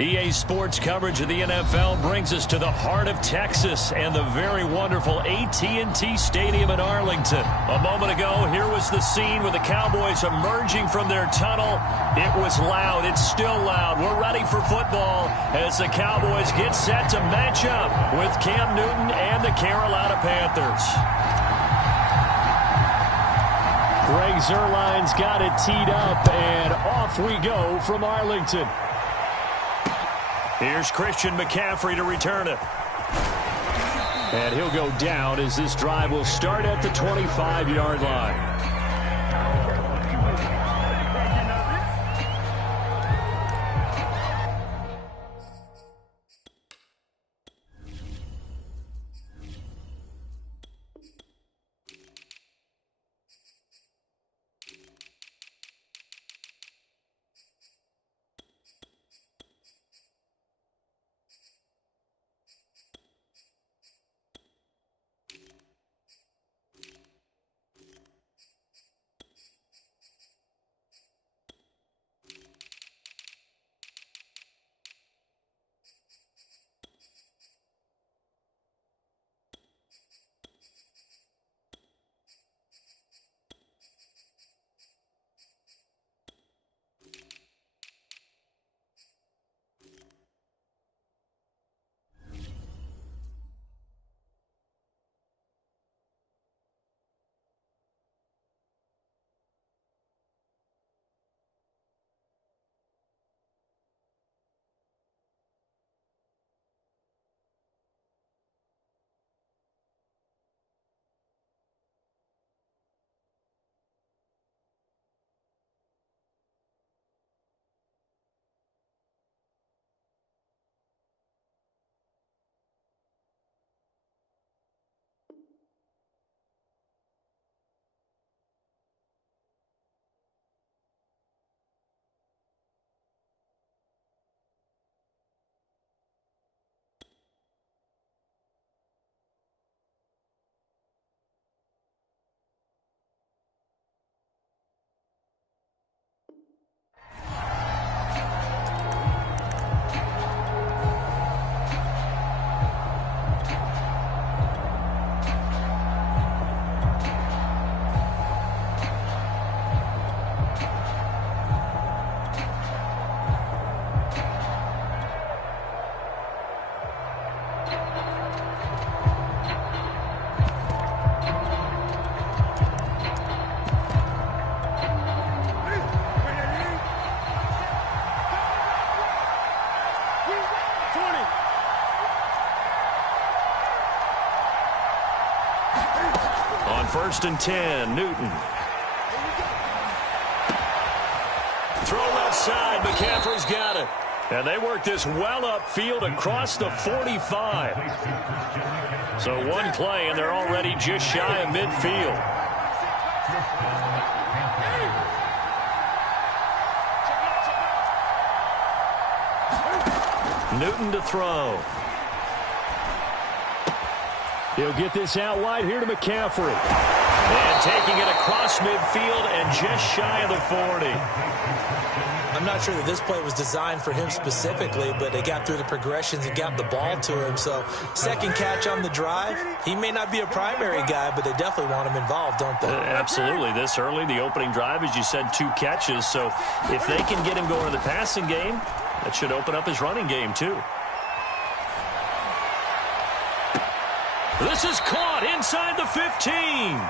EA Sports coverage of the NFL brings us to the heart of Texas and the very wonderful AT&T Stadium in Arlington. A moment ago, here was the scene with the Cowboys emerging from their tunnel. It was loud. It's still loud. We're ready for football as the Cowboys get set to match up with Cam Newton and the Carolina Panthers. Greg Zuerlein's got it teed up, and off we go from Arlington. Here's Christian McCaffrey to return it. And he'll go down as this drive will start at the 25-yard line. First and 10, Newton. Throw left side, McCaffrey's got it. And they work this well upfield across the 45. So one play, and they're already just shy of midfield. Newton to throw. He'll get this out wide here to McCaffrey. And taking it across midfield and just shy of the 40. I'm not sure that this play was designed for him specifically, but they got through the progressions and got the ball to him. So second catch on the drive. He may not be a primary guy, but they definitely want him involved, don't they? Absolutely. This early, the opening drive, as you said, 2 catches. So if they can get him going in the passing game, that should open up his running game too. This is caught inside the 15.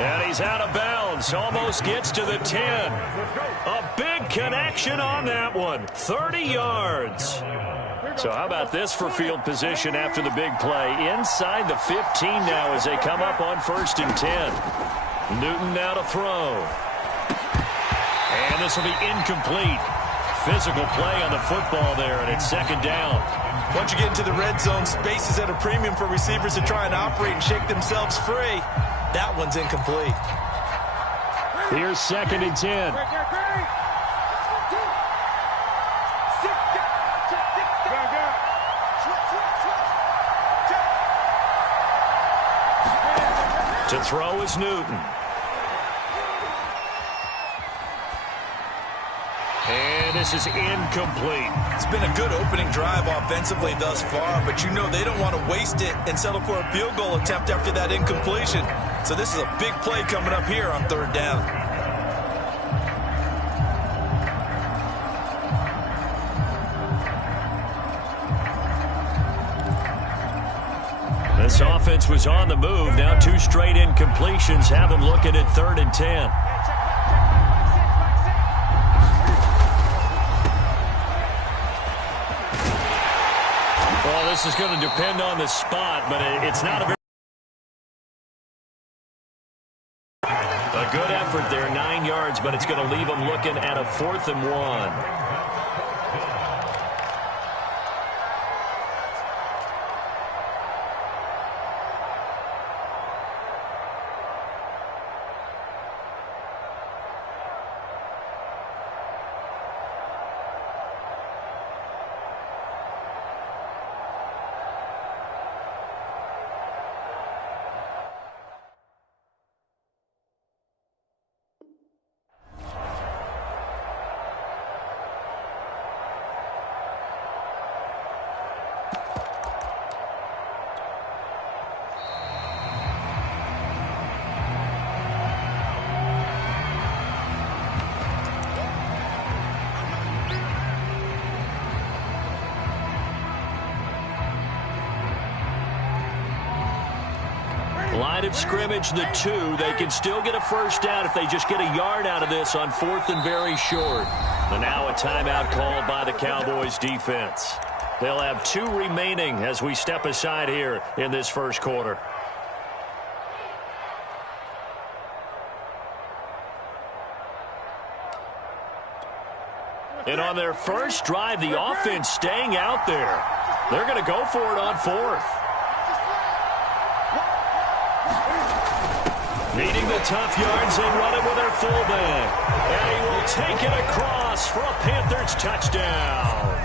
And he's out of bounds. Almost gets to the 10. A big connection on that one. 30 yards. So how about this for field position after the big play? Inside the 15 now as they come up on 1st and 10. Newton now to throw. And this will be incomplete. Physical play on the football there, and it's 2nd down. Once you get into the red zone, space is at a premium for receivers to try and operate and shake themselves free. That one's incomplete. Here's 2nd and 10. To throw is Newton. And pass is incomplete. It's been a good opening drive offensively thus far, but you know they don't want to waste it and settle for a field goal attempt after that incompletion. So this is a big play coming up here on third down. This offense was on the move. Now 2 straight incompletions have them looking at 3rd and 10. Well, this is going to depend on the spot, but it's not a good effort there, 9 yards, but it's going to leave them looking at a 4th and 1. Line of scrimmage, the 2. They can still get a first down if they just get a yard out of this on 4th and very short. And now a timeout called by the Cowboys defense. They'll have 2 remaining as we step aside here in this first quarter. And on their first drive, the offense staying out there. They're going to go for it on 4th. Needing the tough yards and running with their fullback. And he will take it across for a Panthers touchdown.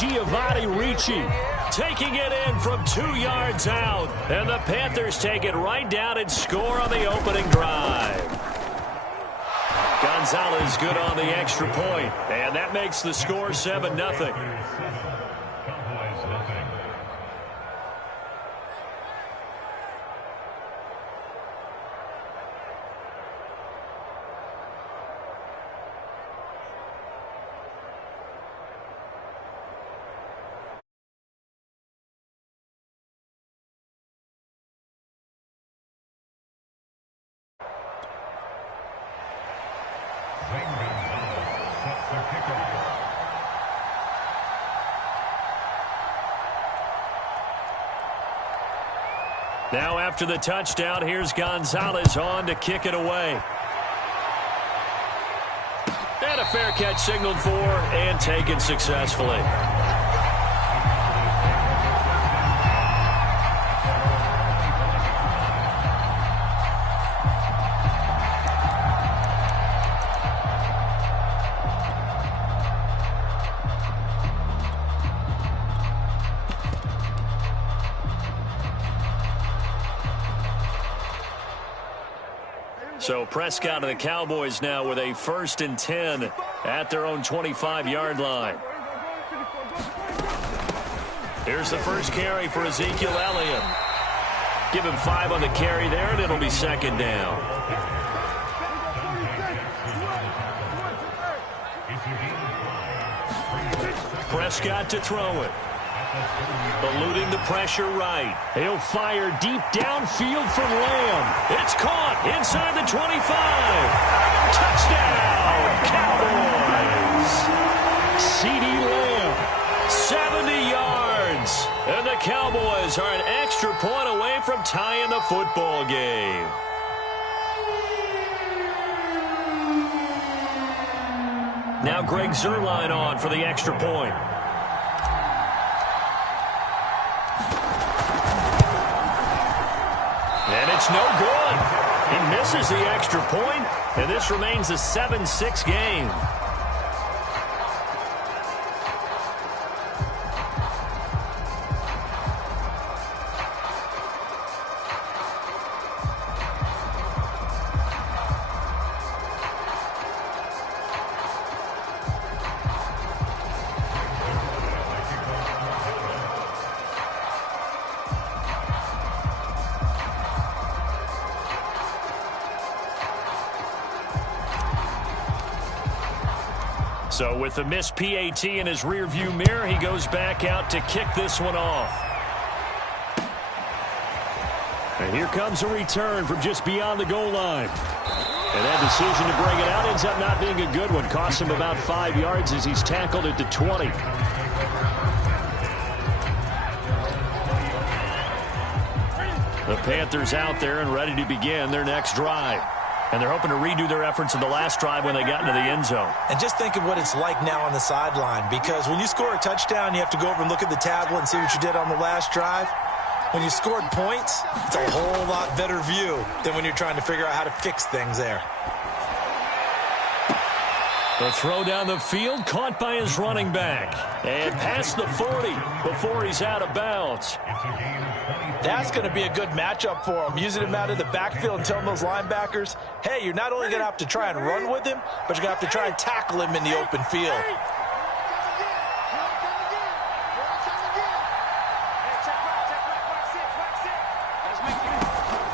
Giovanni Ricci taking it in from 2 yards out. And the Panthers take it right down and score on the opening drive. Gonzalez good on the extra point. And that makes the score 7-0. Now after the touchdown, here's Gonzalez on to kick it away. And a fair catch signaled for and taken successfully. So Prescott and the Cowboys now with a 1st and 10 at their own 25-yard line. Here's the first carry for Ezekiel Elliott. Give him 5 on the carry there, and it'll be 2nd down. Prescott to throw it. Eluding the pressure right. He'll fire deep downfield from Lamb. It's caught inside the 25. Touchdown, Cowboys. CeeDee Lamb, 70 yards. And the Cowboys are an extra point away from tying the football game. Now Greg Zuerlein on for the extra point. And it's no good. He misses the extra point, and this remains a 7-6 game. So with the missed PAT in his rearview mirror, he goes back out to kick this one off. And here comes a return from just beyond the goal line. And that decision to bring it out ends up not being a good one. Costs him about 5 yards as he's tackled at the 20. The Panthers out there and ready to begin their next drive. And they're hoping to redo their efforts in the last drive when they got into the end zone. And just think of what it's like now on the sideline, because when you score a touchdown, you have to go over and look at the tablet and see what you did on the last drive. When you scored points, it's a whole lot better view than when you're trying to figure out how to fix things there. The throw down the field, caught by his running back. And past the 40 before he's out of bounds. That's going to be a good matchup for him, using him out of the backfield and telling those linebackers, hey, you're not only going to have to try and run with him, but you're going to have to try and tackle him in the open field.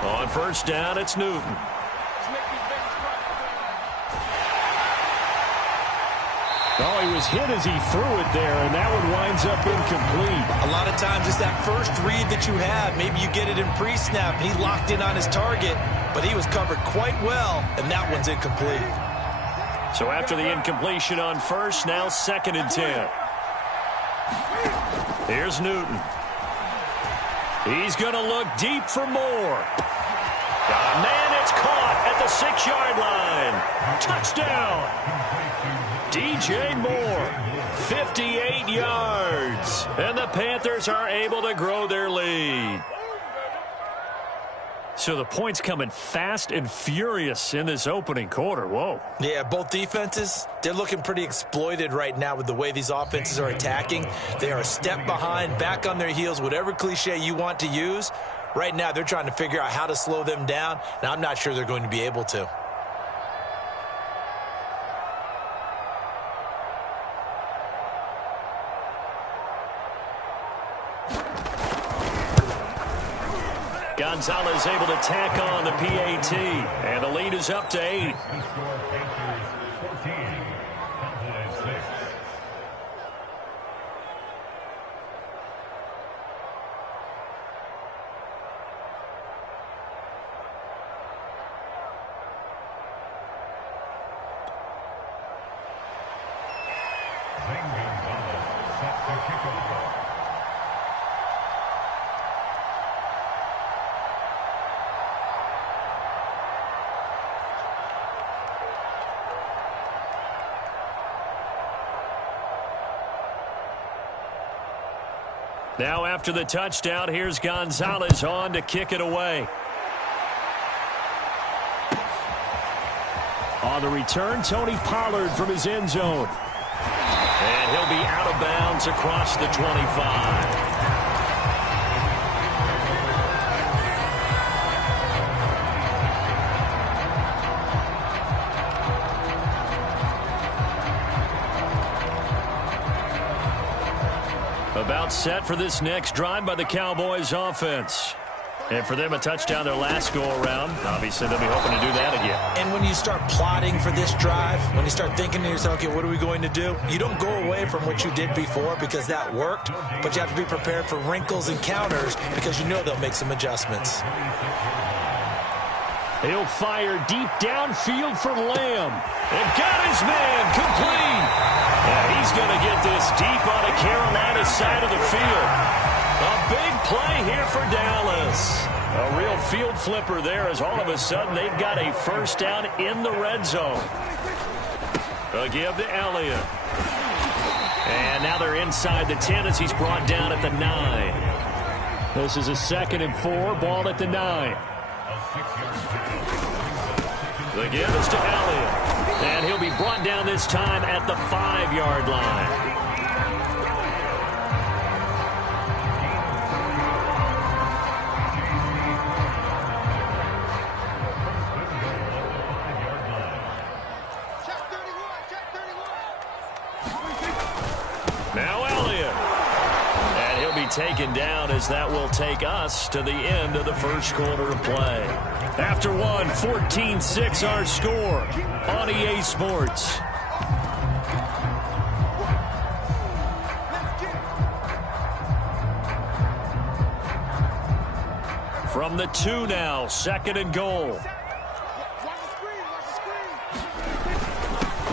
On first down, it's Newton. Oh, he was hit as he threw it there, and that one winds up incomplete. A lot of times it's that first read that you have. Maybe you get it in pre-snap, and he locked in on his target, but he was covered quite well, and that one's incomplete. So after the incompletion on first, now 2nd and 10. Here's Newton. He's going to look deep for more. Man, it's caught at the 6-yard line. Touchdown. DJ Moore, 58 yards. And the Panthers are able to grow their lead. So the points coming fast and furious in this opening quarter. Whoa. Yeah, both defenses, they're looking pretty exploited right now with the way these offenses are attacking. They are a step behind, back on their heels, whatever cliche you want to use. Right now, they're trying to figure out how to slow them down. Now, I'm not sure they're going to be able to. Gonzalez able to tack on the PAT, and the lead is up to 8. Now after the touchdown, here's Gonzalez on to kick it away. On the return, Tony Pollard from his end zone. And he'll be out of bounds across the 25. About set for this next drive by the Cowboys offense. And for them, a touchdown their last go-around. Obviously, they'll be hoping to do that again. And when you start plotting for this drive, when you start thinking to yourself, okay, what are we going to do? You don't go away from what you did before because that worked, but you have to be prepared for wrinkles and counters because you know they'll make some adjustments. He'll fire deep downfield for Lamb. And got his man complete. And he's going to get this deep on the Carolina side of the field. A big play here for Dallas. A real field flipper there as all of a sudden they've got a first down in the red zone. They'll give to Elliott. And now they're inside the 10 as he's brought down at the 9. This is a 2nd and 4, ball at the 9. The give is to Elliott. And he'll be brought down this time at the 5-yard line. Now Elliott. And he'll be taken down as that will take us to the end of the first quarter of play. After one, 14-6 our score on EA Sports. From the 2 now, 2nd and goal.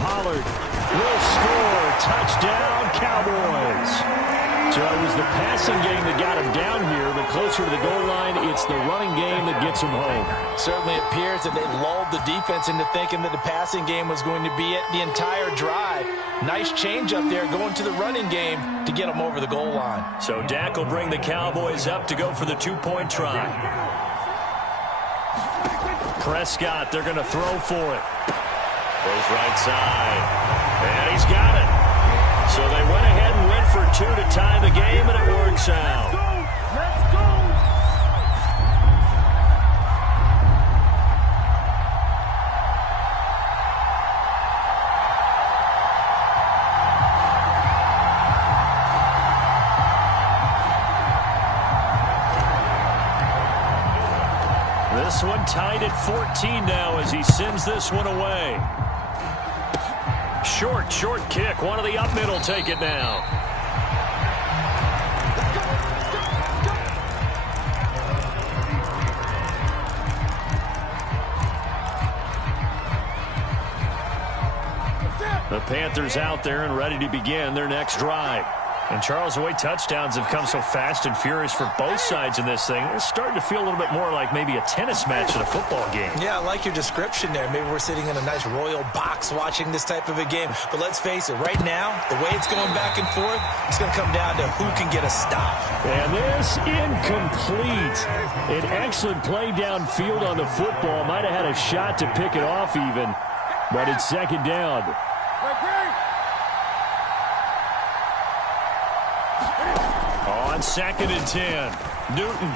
Pollard will score. Touchdown, Cowboys. So it was the passing game that got him down here, but closer to the goal line, it's the running game that gets him home. Certainly appears that they lulled the defense into thinking that the passing game was going to be it the entire drive. Nice change up there going to the running game to get them over the goal line. So Dak will bring the Cowboys up to go for the 2-point try. Prescott, they're going to throw for it. Goes right side. And he's got it. So they went ahead and went for 2 to tie the game, and it works out. Let's go! This one tied at 14 now as he sends this one away. Short kick. One of the up middle take it now. The Panthers out there and ready to begin their next drive. And, Charles, the way touchdowns have come so fast and furious for both sides in this thing, it's starting to feel a little bit more like maybe a tennis match in a football game. Yeah, I like your description there. Maybe we're sitting in a nice royal box watching this type of a game. But let's face it, right now, the way it's going back and forth, it's going to come down to who can get a stop. And this incomplete. An excellent play downfield on the football. Might have had a shot to pick it off even, but it's 2nd down. On 2nd and 10, Newton.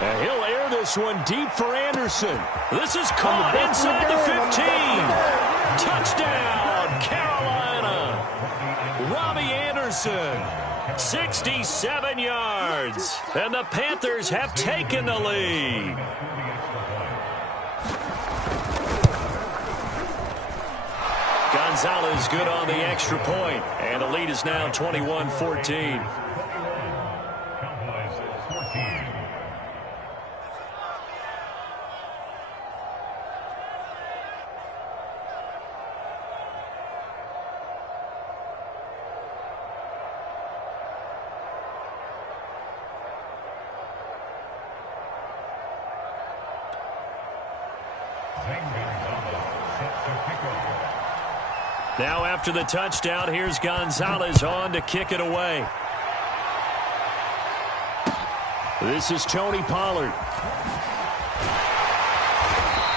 And he'll air this one deep for Anderson. This is caught inside the 15. Touchdown, Carolina. Robbie Anderson, 67 yards. And the Panthers have taken the lead. Gonzalez good on the extra point. And the lead is now 21-14. Now after the touchdown, here's Gonzalez on to kick it away. This is Tony Pollard.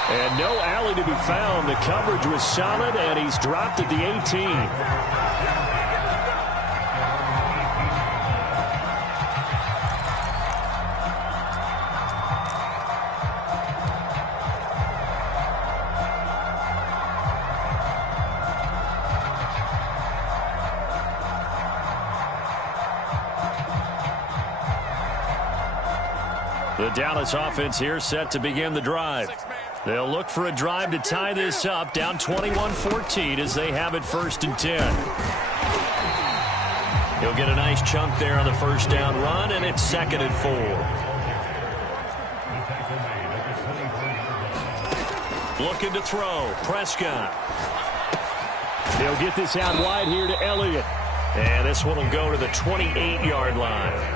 And no alley to be found. The coverage was solid, and he's dropped at the 18. The Dallas offense here set to begin the drive. They'll look for a drive to tie this up, down 21-14 as they have it 1st and 10. He'll get a nice chunk there on the 1st down run, and it's 2nd and 4. Looking to throw, Prescott. He'll get this out wide here to Elliott. And this one will go to the 28-yard line.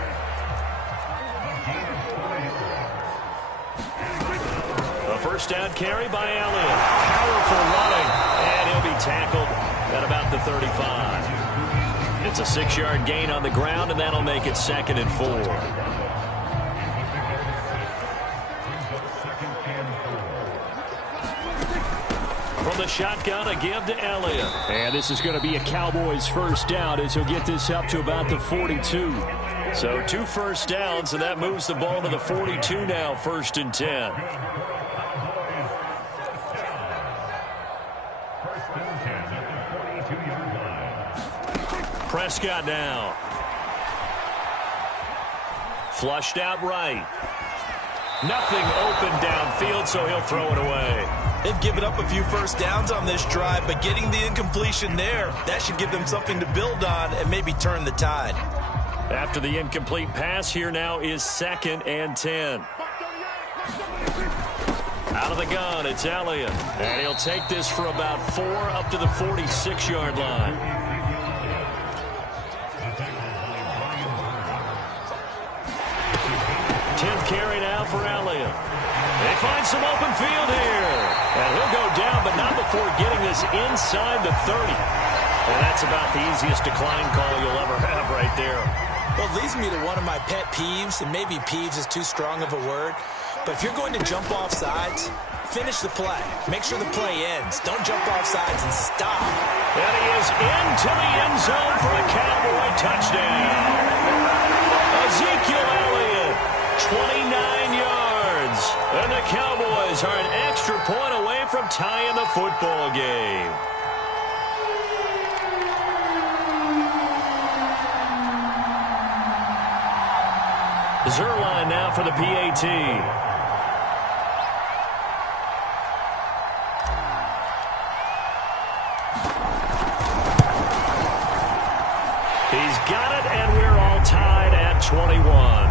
First down carry by Elliott. Powerful running. And he'll be tackled at about the 35. It's a 6-yard gain on the ground, and that'll make it 2nd and 4. From the shotgun, a give to Elliott. And this is going to be a Cowboys first down as he'll get this up to about the 42. So 2 first downs, and that moves the ball to the 42 now, 1st and 10. Prescott now. Flushed out right. Nothing open downfield, so he'll throw it away. They've given up a few first downs on this drive, but getting the incompletion there, that should give them something to build on and maybe turn the tide. After the incomplete pass, here now is 2nd and 10. Out of the gun, it's Elliott. And he'll take this for about 4 up to the 46-yard line. 10th carry now for Elliott. They find some open field here. And he'll go down, but not before getting this inside the 30. And that's about the easiest decline call you'll ever have right there. Well, it leads me to one of my pet peeves, and maybe peeves is too strong of a word. But if you're going to jump off sides, finish the play. Make sure the play ends. Don't jump off sides and stop. And he is into the end zone for a Cowboy touchdown. Ezekiel Elliott, 29 yards. And the Cowboys are an extra point away from tying the football game. Zerline now for the PAT. He's got it, and we're all tied at 21.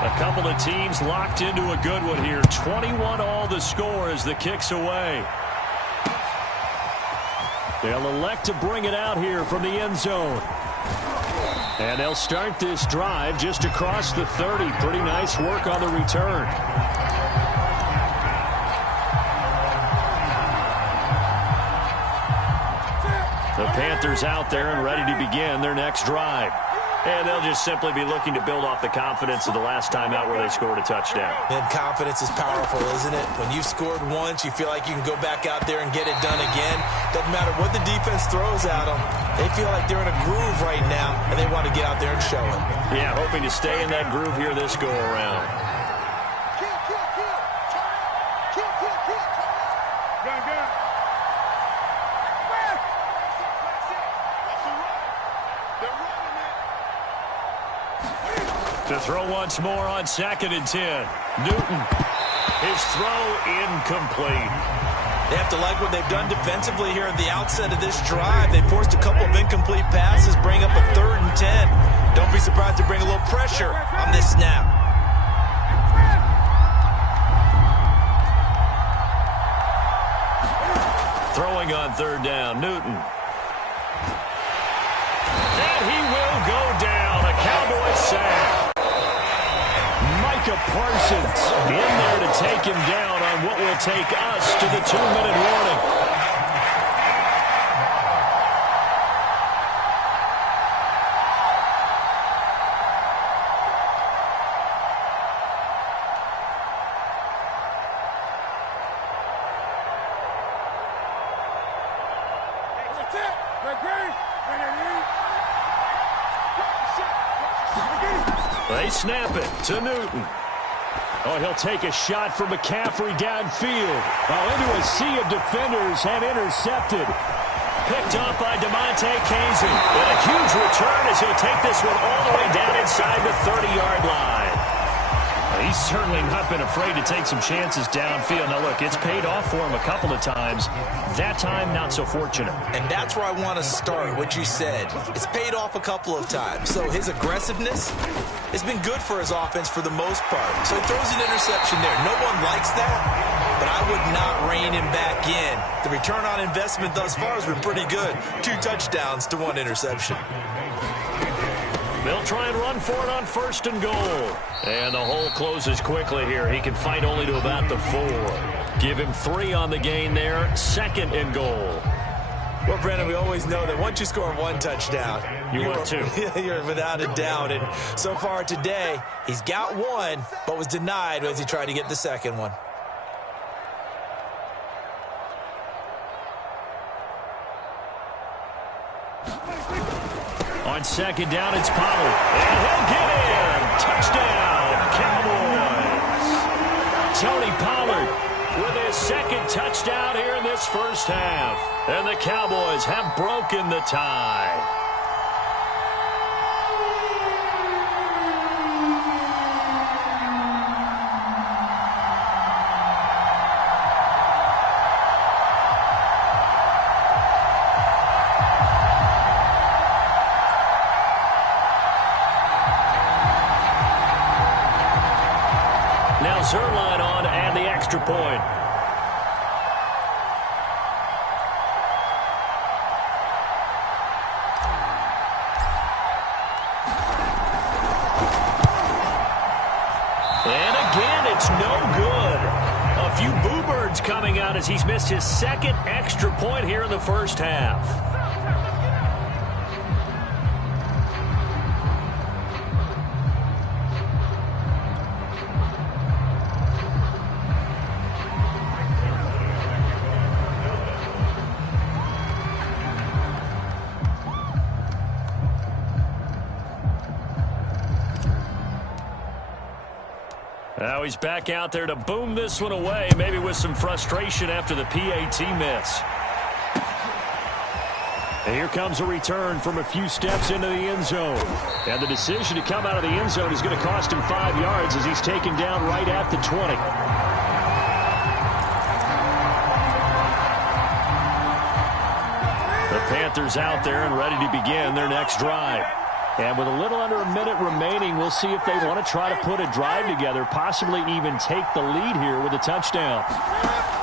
A couple of teams locked into a good one here. 21 all the score as the kick's away. They'll elect to bring it out here from the end zone. And they'll start this drive just across the 30. Pretty nice work on the return. The Panthers out there and ready to begin their next drive. And they'll just simply be looking to build off the confidence of the last time out where they scored a touchdown. And confidence is powerful, isn't it? When you've scored once, you feel like you can go back out there and get it done again. Doesn't matter what the defense throws at them. They feel like they're in a groove right now, and they want to get out there and show it. Yeah, hoping to stay in that groove here this go-around. To throw once more on 2nd and 10. Newton. His throw incomplete. They have to like what they've done defensively here at the outset of this drive. They forced a couple of incomplete passes, bring up a 3rd and 10. Don't be surprised to bring a little pressure on this snap. Throwing on 3rd down, Newton. And he will go down. A Cowboys sack. Parsons in there to take him down on what will take us to the 2-minute warning. They snap it to Newton. Oh, he'll take a shot from McCaffrey downfield. Oh, into a sea of defenders and intercepted. Picked up by DeMonte Casey. And a huge return as he'll take this one all the way down inside the 30-yard line. He's certainly not been afraid to take some chances downfield. Now, look, it's paid off for him a couple of times. That time, not so fortunate. And that's where I want to start, what you said. It's paid off a couple of times. So his aggressiveness has been good for his offense for the most part. So he throws an interception there. No one likes that, but I would not rein him back in. The return on investment thus far has been pretty good. 2 touchdowns to 1 interception. They'll try and run for it on 1st and goal. And the hole closes quickly here. He can fight only to about the 4. Give him 3 on the gain there. 2nd and goal. Well, Brennan, we always know that once you score 1 touchdown, you want 2. You're without a doubt. And so far today, he's got 1, but was denied as he tried to get the 2nd one. On 2nd down, it's Pollard. And he'll get in. Touchdown, Cowboys. Tony Pollard with his 2nd touchdown here in this first half. And the Cowboys have broken the tie. now Zerline on and the extra point. And again, it's no good. A few boo birds coming out as he's missed his second extra point here in the first half. Now he's back out there to boom this one away, maybe with some frustration after the PAT miss. And here comes a return from a few steps into the end zone. And the decision to come out of the end zone is going to cost him 5 yards as he's taken down right at the 20. The Panthers out there and ready to begin their next drive. And with a little under a minute remaining, we'll see if they want to try to put a drive together, possibly even take the lead here with a touchdown.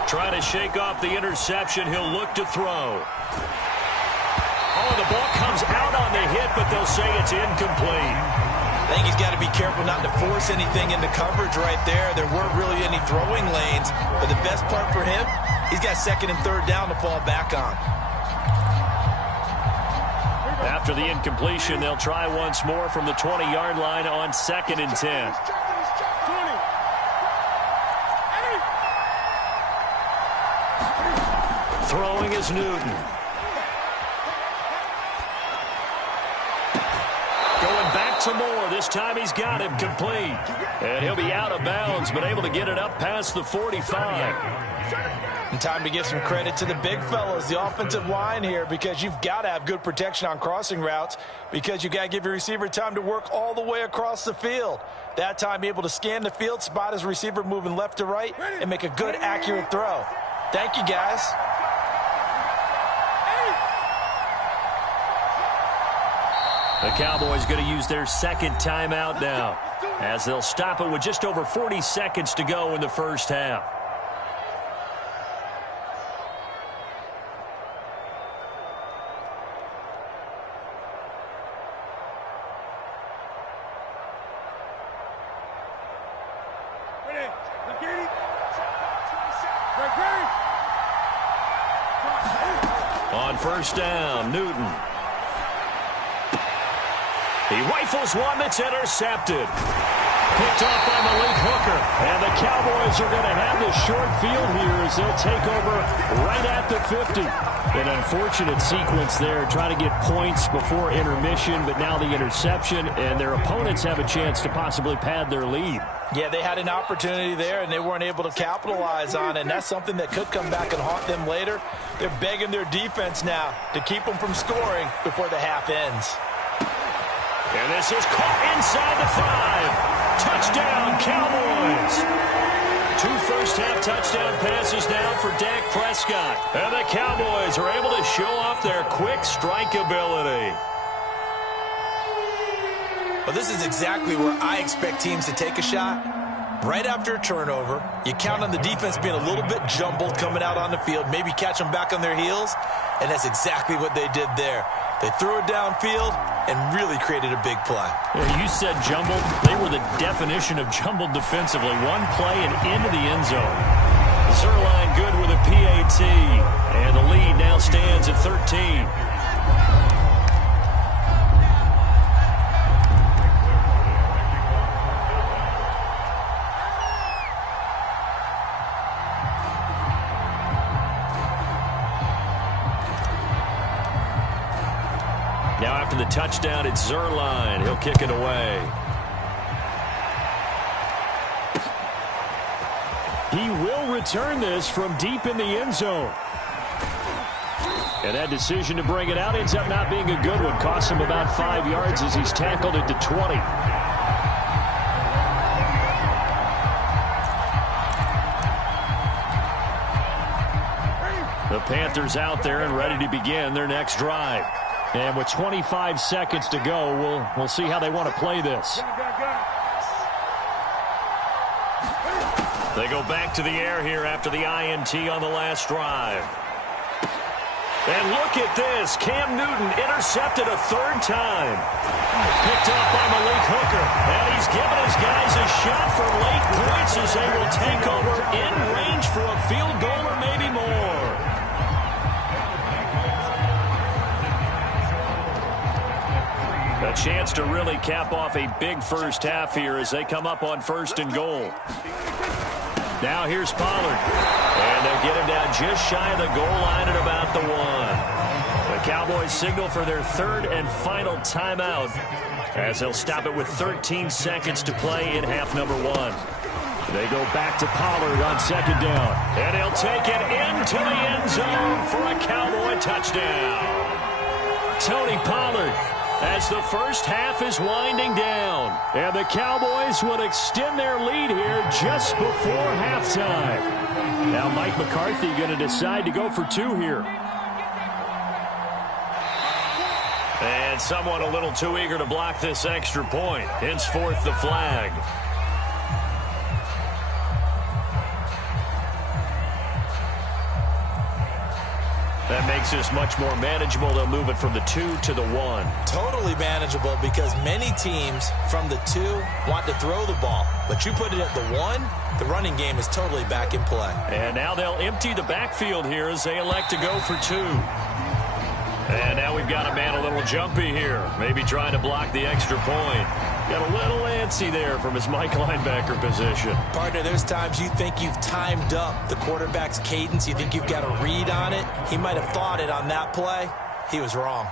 Trying to shake off the interception, he'll look to throw. Oh, the ball comes out on the hit, but they'll say it's incomplete. I think he's got to be careful not to force anything into coverage right there. There weren't really any throwing lanes, but the best part for him, he's got second and third down to fall back on. After the incompletion, they'll try once more from the 20-yard line on 2nd and 10. Throwing is Newton. Going back to Moore. This time he's got him complete. And he'll be out of bounds, but able to get it up past the 45. And time to give some credit to the big fellas, the offensive line here, because you've got to have good protection on crossing routes because you got to give your receiver time to work all the way across the field. That time, be able to scan the field, spot his receiver moving left to right, and make a good, accurate throw. Thank you, guys. The Cowboys going to use their second timeout now as they'll stop it with just over 40 seconds to go in the first half. On first down, Newton. He rifles one that's intercepted. Picked off by Malik Hooker. And the Cowboys are going to have the short field here as they'll take over right at the 50. An unfortunate sequence there, trying to get points before intermission, but now the interception, and their opponents have a chance to possibly pad their lead. Yeah, they had an opportunity there, and they weren't able to capitalize on it, and that's something that could come back and haunt them later. They're begging their defense now to keep them from scoring before the half ends. And this is caught inside the 5. Touchdown, Cowboys. 2 first-half touchdown passes now for Dak Prescott. And the Cowboys are able to show off their quick strike ability. Well, this is exactly where I expect teams to take a shot. Right after a turnover, you count on the defense being a little bit jumbled coming out on the field, maybe catch them back on their heels, and that's exactly what they did there. They threw it downfield and really created a big play. Yeah, you said jumbled. They were the definition of jumbled defensively. One play and into the end zone. Zerline good with a PAT, and the lead now stands at 13. Now after the touchdown, it's Zerline. He'll kick it away. He will return this from deep in the end zone. And that decision to bring it out ends up not being a good one. Costs him about 5 yards as he's tackled it to 20. The Panthers out there and ready to begin their next drive. And with 25 seconds to go, we'll see how they want to play this. They go back to the air here after the INT on the last drive. And look at this. Cam Newton intercepted a third time. Picked up by Malik Hooker. And he's given his guys a shot for late points as they will take over in range for a field goal or maybe more. A chance to really cap off a big first half here as they come up on 1st and goal. Now here's Pollard. And they'll get him down just shy of the goal line at about the 1. The Cowboys signal for their 3rd and final timeout as they'll stop it with 13 seconds to play in half number 1. They go back to Pollard on 2nd down. And he'll take it into the end zone for a Cowboy touchdown. Tony Pollard, as the first half is winding down. And the Cowboys will extend their lead here just before halftime. Now Mike McCarthy going to decide to go for 2 here. And someone a little too eager to block this extra point. Henceforth the flag. That makes this much more manageable. They'll move it from the 2 to the 1. Totally manageable because many teams from the 2 want to throw the ball. But you put it at the 1, the running game is totally back in play. And now they'll empty the backfield here as they elect to go for 2. And now we've got a man a little jumpy here. Maybe trying to block the extra point. Got a little antsy there from his Mike linebacker position. Partner, there's times you think you've timed up the quarterback's cadence. You think you've got a read on it. He might have thought it on that play. He was wrong.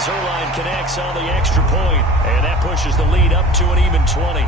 Zerline connects on the extra point, and that pushes the lead up to an even 20.